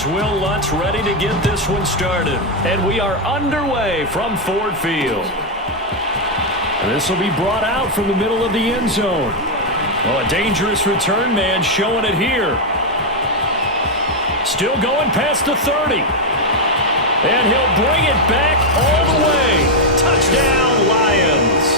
Here's Will Lutz ready to get this one started. And we are underway from Ford Field. This will be brought out from the middle of the end zone. Oh, a dangerous return man showing it here. Still going past the 30. And he'll bring it back all the way. Touchdown, Lions.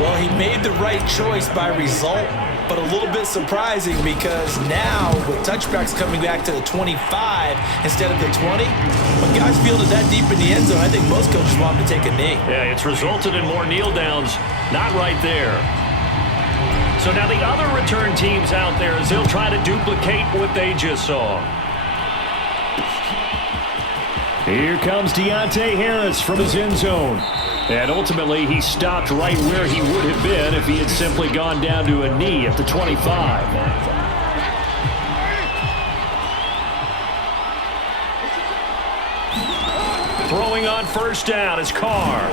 Well, he made the right choice by result, but a little bit surprising because now with touchbacks coming back to the 25 instead of the 20, when guys fielded that deep in the end zone, I think most coaches want him to take a knee. Yeah, it's resulted in more kneel downs. Not right there. So now the other return teams out there as they'll try to duplicate what they just saw. Here comes Deontay Harris from his end zone. And ultimately, he stopped right where he would have been if he had simply gone down to a knee at the 25. Throwing on first down is Carr.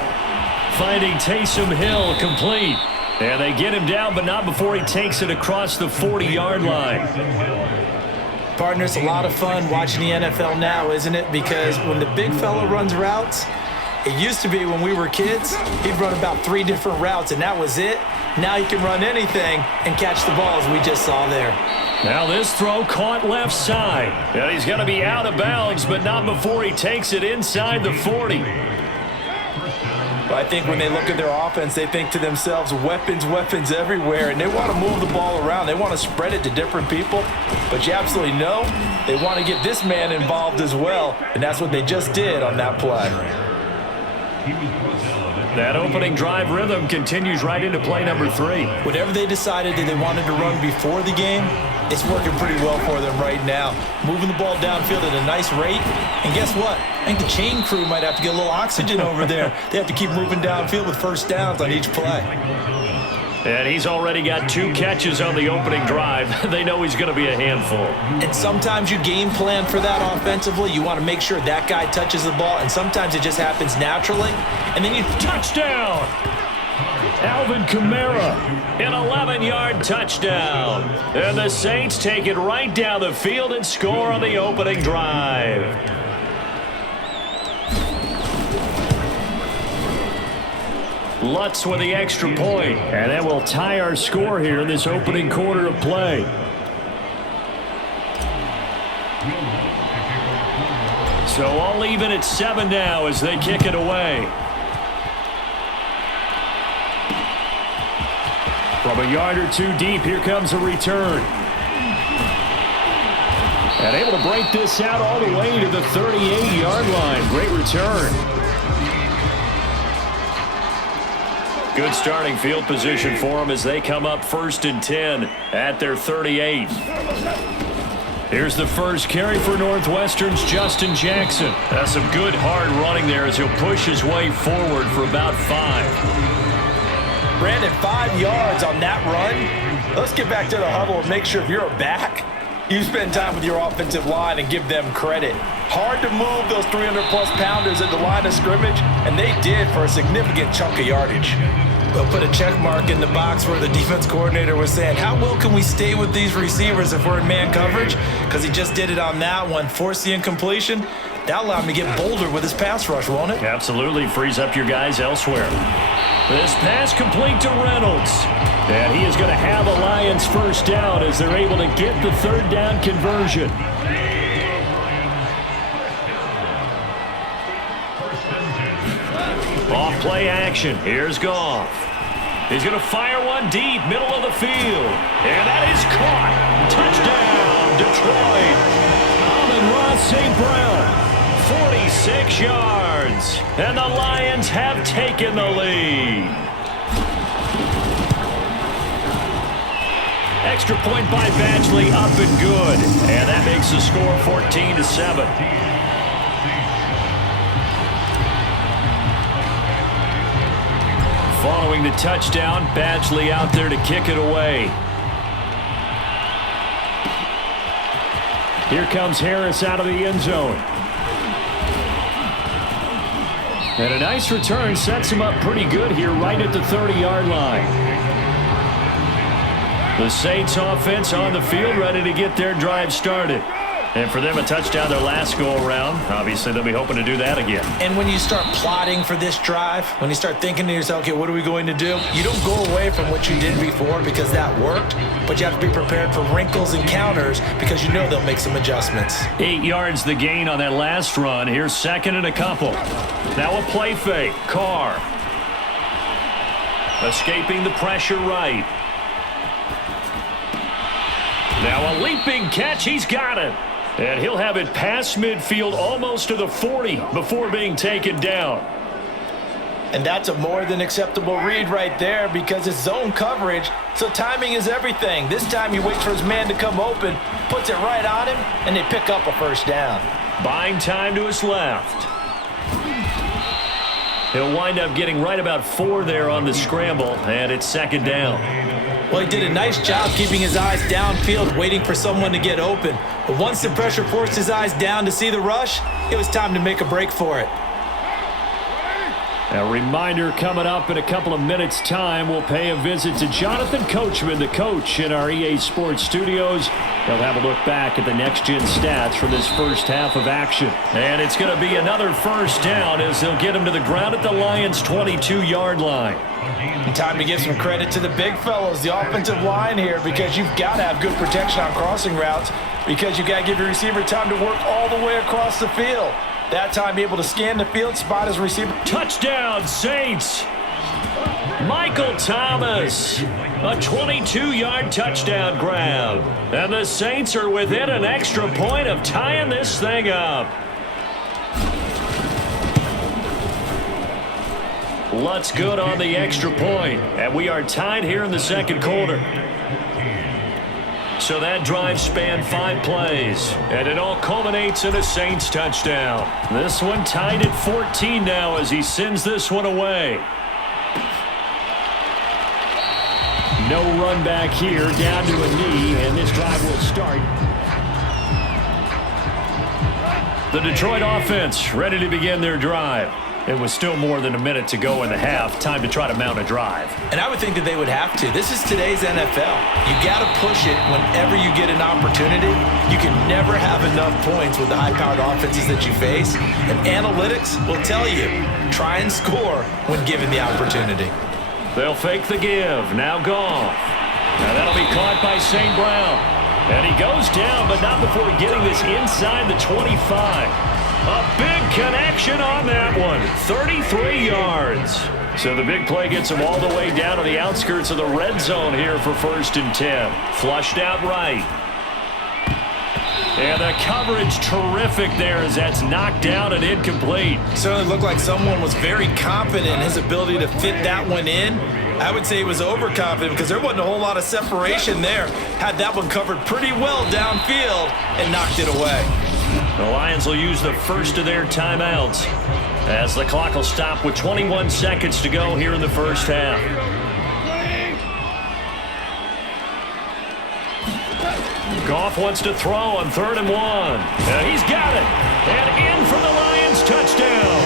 Finding Taysom Hill complete. And they get him down, but not before he takes it across the 40-yard line. Partner, it's a lot of fun watching the NFL now, isn't it? Because when the big fella runs routes, it used to be when we were kids, he'd run about 3 different routes, and that was it. Now he can run anything and catch the ball, as we just saw there. Now this throw caught left side. And he's going to be out of bounds, but not before he takes it inside the 40. But I think when they look at their offense, they think to themselves, weapons, weapons everywhere, and they want to move the ball around. They want to spread it to different people. But you absolutely know they want to get this man involved as well, and that's what they just did on that play. That opening drive rhythm continues right into play number 3. Whatever they decided that they wanted to run before the game, it's working pretty well for them right now. Moving the ball downfield at a nice rate. And guess what? I think the chain crew might have to get a little oxygen over there. They have to keep moving downfield with first downs on each play. And he's already got 2 catches on the opening drive. They know he's going to be a handful. And sometimes you game plan for that offensively. You want to make sure that guy touches the ball, and sometimes it just happens naturally. And then you touchdown! Alvin Kamara, an 11-yard touchdown. And the Saints take it right down the field and score on the opening drive. Lutz with the extra point, and that will tie our score here in this opening quarter of play. So I'll leave it at 7 now as they kick it away. From a yard or 2 deep, here comes a return. And able to break this out all the way to the 38-yard line. Great return. Good starting field position for them as they come up 1st and 10 at their 38. Here's the first carry for Northwestern's Justin Jackson. That's some good hard running there as he'll push his way forward for about 5. Brandon, 5 yards on that run. Let's get back to the huddle and make sure if you're a back, you spend time with your offensive line and give them credit. Hard to move those 300-plus pounders at the line of scrimmage, and they did for a significant chunk of yardage. They'll put a check mark in the box where the defense coordinator was saying, how well can we stay with these receivers if we're in man coverage? Because he just did it on that one, forced the incompletion. That'll allow him to get bolder with his pass rush, won't it? Absolutely, frees up your guys elsewhere. This pass complete to Reynolds. And he is going to have a Lions first down as they're able to get the 3rd down conversion. Off play action. Here's Goff. He's going to fire one deep, middle of the field. And that is caught. Touchdown, Detroit. Amon-Ra St. Brown, 46 yards. And the Lions have taken the lead. Extra point by Badgley, up and good. And that makes the score 14-7. Following the touchdown, Badgley out there to kick it away. Here comes Harris out of the end zone. And a nice return sets him up pretty good here right at the 30-yard line. The Saints offense on the field, ready to get their drive started. And for them, a touchdown their last go-around. Obviously, they'll be hoping to do that again. And when you start plotting for this drive, when you start thinking to yourself, okay, what are we going to do? You don't go away from what you did before because that worked, but you have to be prepared for wrinkles and counters because you know they'll make some adjustments. 8 yards the gain on that last run. Here's second and a couple. Now a play fake. Carr. Escaping the pressure right. Now a leaping catch. He's got it. And he'll have it past midfield almost to the 40 before being taken down. And that's a more than acceptable read right there because it's zone coverage, so timing is everything. This time he waits for his man to come open, puts it right on him, and they pick up a first down. Buying time to his left. He'll wind up getting right about 4 there on the scramble, and it's second down. Well, he did a nice job keeping his eyes downfield, waiting for someone to get open. But once the pressure forced his eyes down to see the rush, it was time to make a break for it. A reminder coming up in a couple of minutes' time, we'll pay a visit to Jonathan Coachman, the coach in our EA Sports studios. He'll have a look back at the next-gen stats from this first half of action. And it's going to be another first down as they'll get him to the ground at the Lions' 22-yard line. And time to give some credit to the big fellows, the offensive line here, because you've got to have good protection on crossing routes because you've got to give your receiver time to work all the way across the field. That time, be able to scan the field, spot his receiver. Touchdown, Saints! Michael Thomas, a 22-yard touchdown grab. And the Saints are within an extra point of tying this thing up. Lutz good on the extra point, and we are tied here in the second quarter. So that drive spanned 5 plays, and it all culminates in a Saints touchdown. This one tied at 14 now as he sends this one away. No run back here, down to a knee, and this drive will start. The Detroit offense ready to begin their drive. It was still more than a minute to go in the half. Time to try to mount a drive. And I would think that they would have to. This is today's NFL. You got to push it whenever you get an opportunity. You can never have enough points with the high-powered offenses that you face. And analytics will tell you, try and score when given the opportunity. They'll fake the give. Now Goff. Now that'll be caught by St. Brown. And he goes down, but not before getting this inside the 25. A big connection on that one. 33 yards. So the big play gets him all the way down to the outskirts of the red zone here for 1st and 10. Flushed out right. And the coverage terrific there as that's knocked down and incomplete. Certainly looked like someone was very confident in his ability to fit that one in. I would say he was overconfident because there wasn't a whole lot of separation there. Had that one covered pretty well downfield and knocked it away. The Lions will use the first of their timeouts as the clock will stop with 21 seconds to go here in the first half. Goff wants to throw on 3rd and 1. He's got it. And in for the Lions touchdown.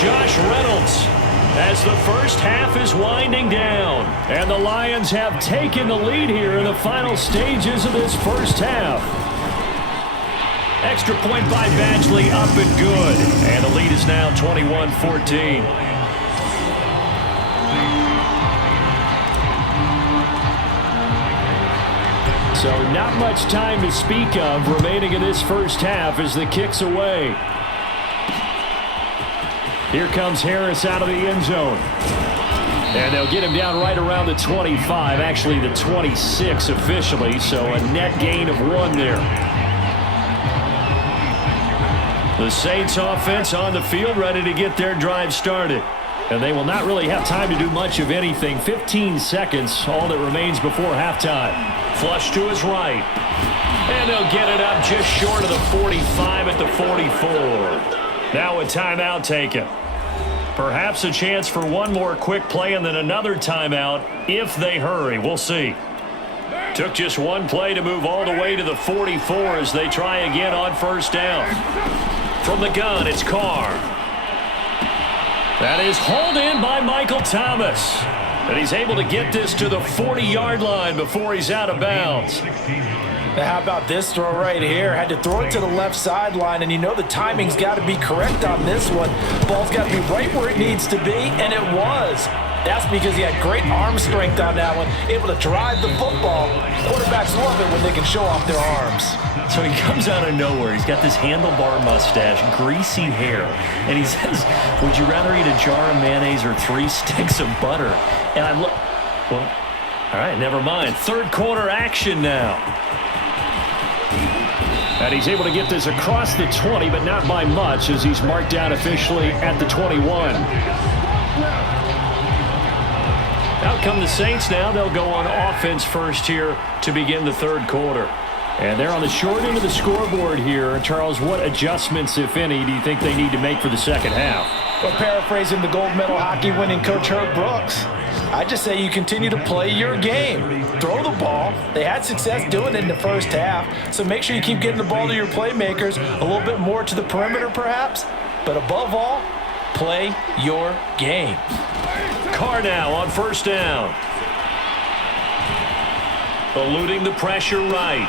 Josh Reynolds as the first half is winding down. And the Lions have taken the lead here in the final stages of this first half. Extra point by Badgley, up and good. And the lead is now 21-14. So not much time to speak of remaining in this first half as the kick's away. Here comes Harris out of the end zone. And they'll get him down right around the 25, actually the 26 officially, so a net gain of 1 there. The Saints offense on the field ready to get their drive started. And they will not really have time to do much of anything. 15 seconds, all that remains before halftime. Flush to his right. And they'll get it up just short of the 45 at the 44. Now a timeout taken. Perhaps a chance for one more quick play and then another timeout if they hurry. We'll see. Took just one play to move all the way to the 44 as they try again on first down. From the gun, it's Carr. That is hauled in by Michael Thomas. And he's able to get this to the 40-yard line before he's out of bounds. Now how about this throw right here? Had to throw it to the left sideline, and you know the timing's got to be correct on this one. Ball's got to be right where it needs to be, and it was. That's because he had great arm strength on that one, able to drive the football. Quarterbacks love it when they can show off their arms. So he comes out of nowhere. He's got this handlebar mustache, greasy hair, and he says, would you rather eat a jar of mayonnaise or 3 sticks of butter? And I look, well, all right, never mind. Third quarter action now. And he's able to get this across the 20, but not by much, as he's marked down officially at the 21. Out come the Saints now. They'll go on offense first here to begin the third quarter. And they're on the short end of the scoreboard here. Charles, what adjustments, if any, do you think they need to make for the second half? Well, paraphrasing the gold medal hockey winning coach Herb Brooks, I just say you continue to play your game. Throw the ball. They had success doing it in the first half, so make sure you keep getting the ball to your playmakers, a little bit more to the perimeter perhaps, but above all, play your game. Carr now on first down. Eluding the pressure right.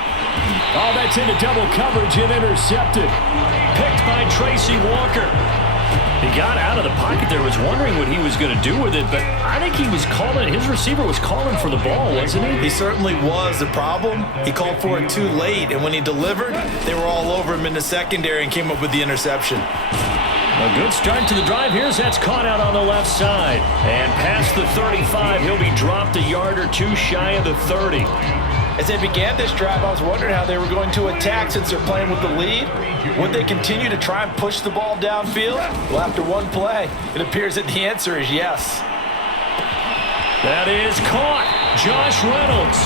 Oh, that's into double coverage and intercepted. Picked by Tracy Walker. He got out of the pocket there, was wondering what he was going to do with it, but I think he was calling, his receiver was calling for the ball, wasn't he? He certainly was. The problem, he called for it too late, and when he delivered, they were all over him in the secondary and came up with the interception. A good start to the drive. Here's that's caught out on the left side. And past the 35, he'll be dropped a yard or two shy of the 30. As they began this drive, I was wondering how they were going to attack since they're playing with the lead. Would they continue to try and push the ball downfield? Well, after one play, it appears that the answer is yes. That is caught. Josh Reynolds.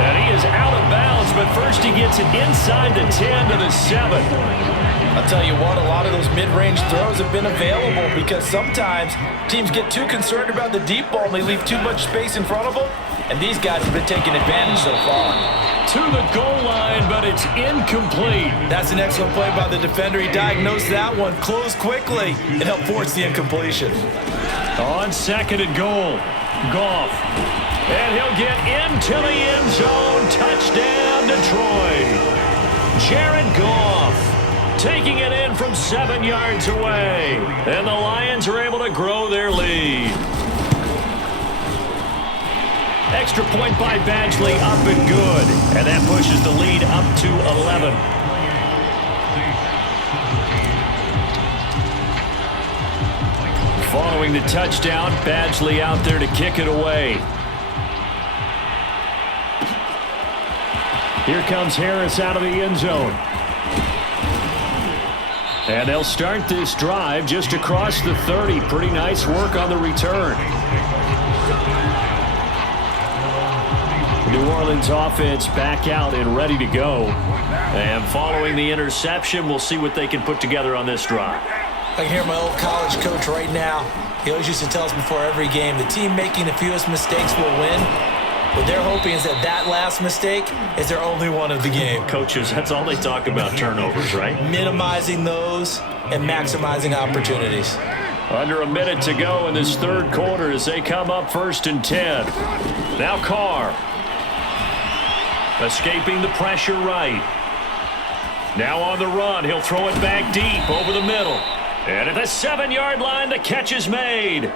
And he is out of bounds, but first he gets it inside the 10 to the 7. I'll tell you what, a lot of those mid-range throws have been available because sometimes teams get too concerned about the deep ball and they leave too much space in front of them, and these guys have been taking advantage so far. To the goal line, but it's incomplete. That's an excellent play by the defender. He diagnosed that one, closed quickly, and helped force the incompletion. On second and goal, Goff. And he'll get into the end zone. Touchdown, Detroit. Jared Goff. Taking it in from 7 yards away. And the Lions are able to grow their lead. Extra point by Badgley, up and good. And that pushes the lead up to 11. Following the touchdown, Badgley out there to kick it away. Here comes Harris out of the end zone. And they'll start this drive just across the 30. Pretty nice work on the return. New Orleans offense back out and ready to go. And following the interception, we'll see what they can put together on this drive. I can hear my old college coach right now. He always used to tell us before every game, the team making the fewest mistakes will win. What they're hoping is that that last mistake is their only one of the game. Coaches, that's all they talk about, turnovers, right? Minimizing those and maximizing opportunities. Under a minute to go in this third quarter as they come up first and 10. Now Carr. Escaping the pressure right. Now on the run, he'll throw it back deep over the middle. And at the 7-yard line, the catch is made.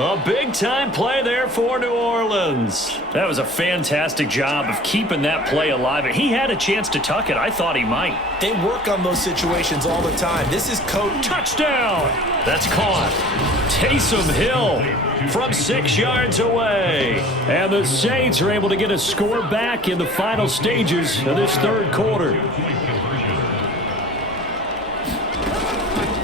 A big-time play there for New Orleans. That was a fantastic job of keeping that play alive. And he had a chance to tuck it. I thought he might. They work on those situations all the time. This is coach. Touchdown! That's caught. Taysom Hill from 6 yards away. And the Saints are able to get a score back in the final stages of this third quarter.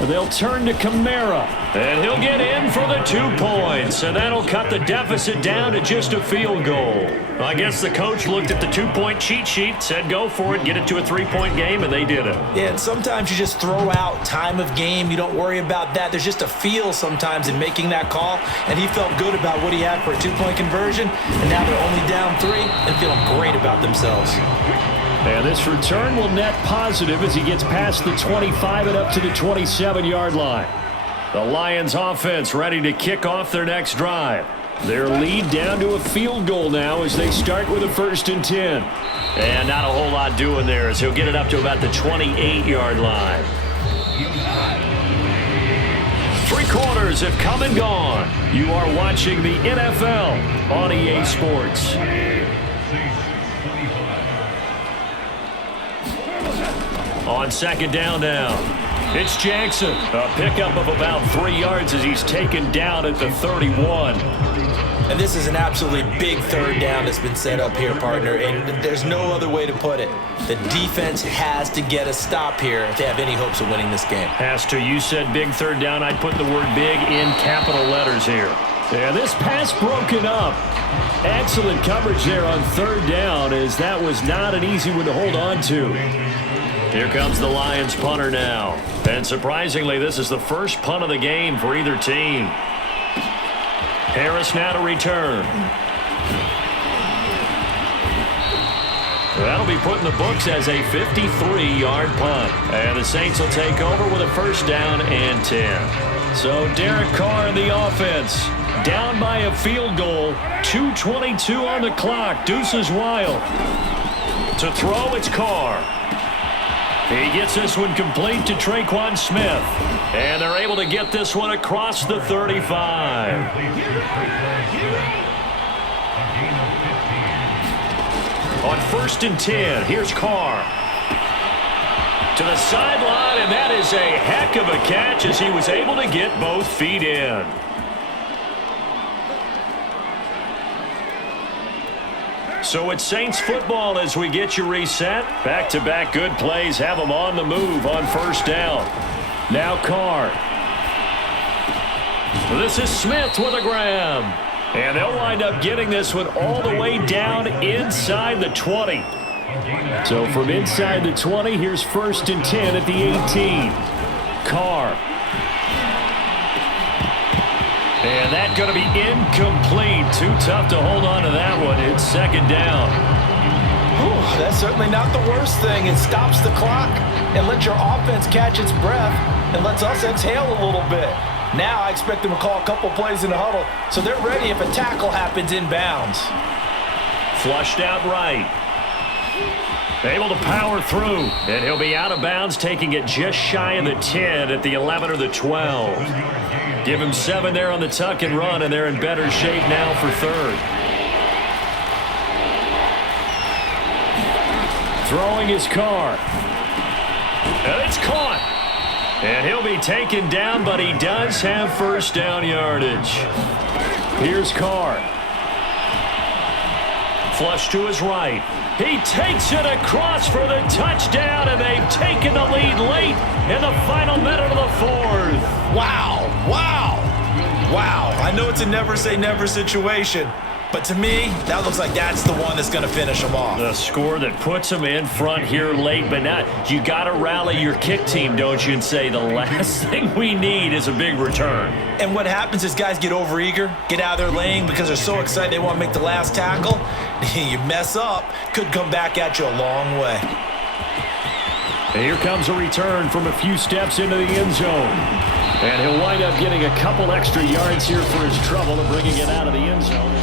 They'll turn to Kamara, and he'll get in for the 2 points, and that'll cut the deficit down to just a field goal. I guess the coach looked at the 2-point cheat sheet, said go for it, get it to a 3-point game, and they did it. Yeah, and sometimes you just throw out time of game. You don't worry about that. There's just a feel sometimes in making that call, and he felt good about what he had for a 2-point conversion, and now they're only down 3 and feeling great about themselves. And this return will net positive as he gets past the 25 and up to the 27-yard line. The Lions offense ready to kick off their next drive. Their lead down to a field goal now as they start with a 1st and 10. And not a whole lot doing there as he'll get it up to about the 28-yard line. 3 quarters have come and gone. You are watching the NFL on EA Sports. On 2nd down now, it's Jackson. A pickup of about 3 yards as he's taken down at the 31. And this is an absolutely big 3rd down that's been set up here, partner, and there's no other way to put it. The defense has to get a stop here if they have any hopes of winning this game. Has to. You said big 3rd down. I'd put the word big in capital letters here. And this pass broken up. Excellent coverage there on 3rd down as that was not an easy one to hold on to. Here comes the Lions punter now. And surprisingly, this is the first punt of the game for either team. Harris now to return. That'll be put in the books as a 53-yard punt. And the Saints will take over with a 1st down and 10. So Derek Carr in the offense. Down by a field goal. 2:22 on the clock. Deuces wild. To throw, it's Carr. He gets this one complete to Traquan Smith. And they're able to get this one across the 35. On 1st and 10, here's Carr. To the sideline, and that is a heck of a catch as he was able to get both feet in. So it's Saints football as we get you reset. Back-to-back good plays have them on the move on 1st down. Now Carr. This is Smith with a grab. And they'll wind up getting this one all the way down inside the 20. So from inside the 20, here's 1st and 10 at the 18. Carr. And that's going to be incomplete. Too tough to hold on to that one. It's 2nd down. Whew, that's certainly not the worst thing. It stops the clock and lets your offense catch its breath and lets us exhale a little bit. Now I expect them to call a couple plays in the huddle so they're ready if a tackle happens inbounds. Flushed out right. Able to power through. And he'll be out of bounds, taking it just shy of the 10 at the 11 or the 12. Give him 7 there on the tuck and run, and they're in better shape now for 3rd. Throwing his Carr. And it's caught. And he'll be taken down, but he does have 1st down yardage. Here's Carr. Flush to his right. He takes it across for the touchdown, and they've taken the lead late in the final minute of the 4th. Wow. Wow. Wow. I know it's a never say never situation, but to me, that looks like that's the one that's going to finish them off. The score that puts them in front here late, but not. You got to rally your kick team, don't you, and say the last thing we need is a big return. And what happens is guys get overeager, get out of their lane because they're so excited they want to make the last tackle. You mess up, could come back at you a long way. And here comes a return from a few steps into the end zone. And he'll wind up getting a couple extra yards here for his trouble and bringing it out of the end zone.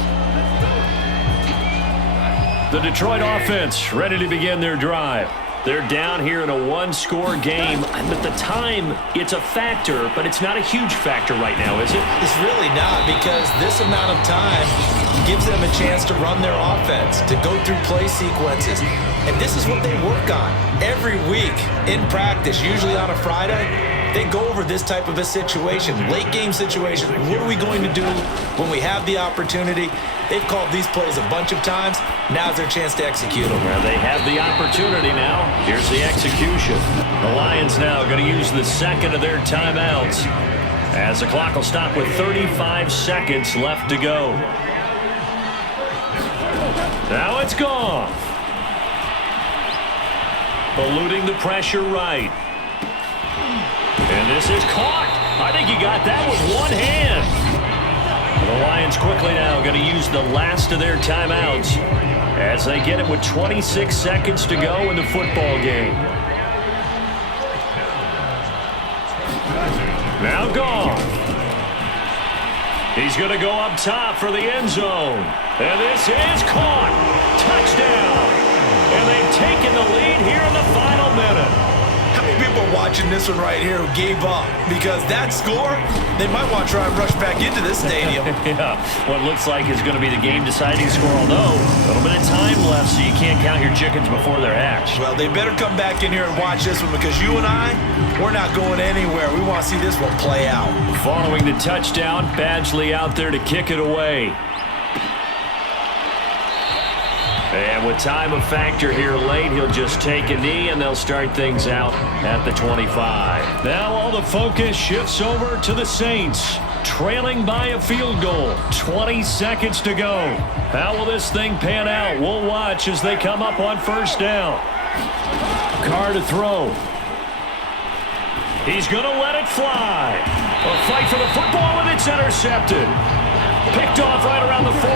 The Detroit offense ready to begin their drive. They're down here in a 1-score game. At the time, it's a factor, but it's not a huge factor right now, is it? It's really not, because this amount of time gives them a chance to run their offense, to go through play sequences. And this is what they work on every week in practice, usually on a Friday. They go over this type of a situation, late game situation. What are we going to do when we have the opportunity? They've called these plays a bunch of times. Now's their chance to execute them. Well, they have the opportunity now. Here's the execution. The Lions now going to use the 2nd of their timeouts as the clock will stop with 35 seconds left to go. Now it's gone. Eluding the pressure right. And this is caught. I think he got that with one hand. The Lions quickly now going to use the last of their timeouts as they get it with 26 seconds to go in the football game. Now gone. He's going to go up top for the end zone. And this is caught. Touchdown. And they've taken the lead here in the final minute. How many people are watching this one right here who gave up? Because that score, they might want to try and rush back into this stadium. Yeah, what looks like is going to be the game-deciding score, although a little bit of time left, so you can't count your chickens before they're hatched. Well, they better come back in here and watch this one because you and I, we're not going anywhere. We want to see this one play out. Following the touchdown, Badgley out there to kick it away. And with time a factor here late, he'll just take a knee and they'll start things out at the 25. Now all the focus shifts over to the Saints, trailing by a field goal. 20 seconds to go. How will this thing pan out? We'll watch as they come up on first down. Carr to throw. He's going to let it fly. A fight for the football, and it's intercepted. Picked off right around the 43.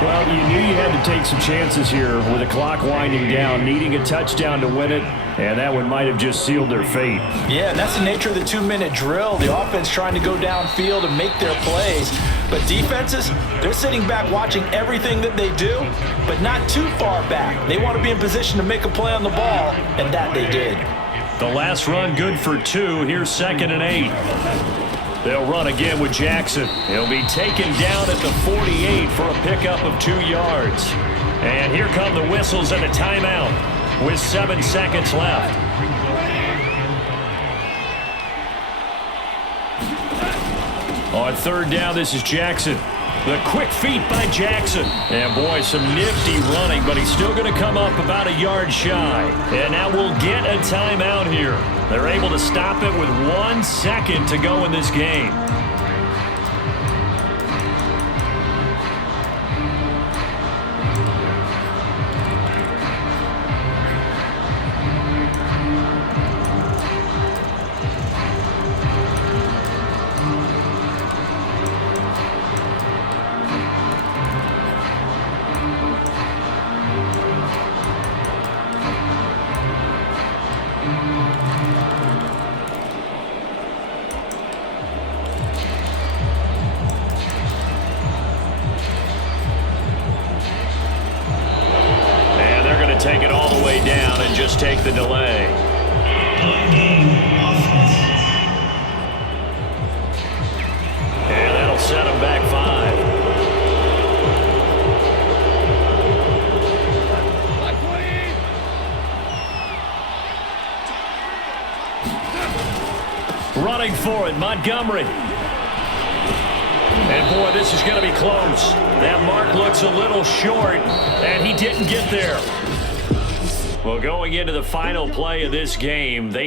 Well, you knew you had to take some chances here with the clock winding down, needing a touchdown to win it, and that one might have just sealed their fate. Yeah, and that's the nature of the 2-minute drill. The offense trying to go downfield and make their plays. But defenses, they're sitting back watching everything that they do, but not too far back. They want to be in position to make a play on the ball, and that they did. The last run good for 2. Here's 2nd and 8. They'll run again with Jackson. He'll be taken down at the 48 for a pickup of 2 yards. And here come the whistles and a timeout with 7 seconds left. On 3rd down, this is Jackson. The quick feet by Jackson. And boy, some nifty running, but he's still going to come up about a yard shy. And now we'll get a timeout here. They're able to stop it with 1 second to go in this game. Take it all the way down and just take the delay. And that'll set him back 5. Running for it, Montgomery. And boy, this is going to be close. That mark looks a little short, and he didn't get there. Well, going into the final play of this game, they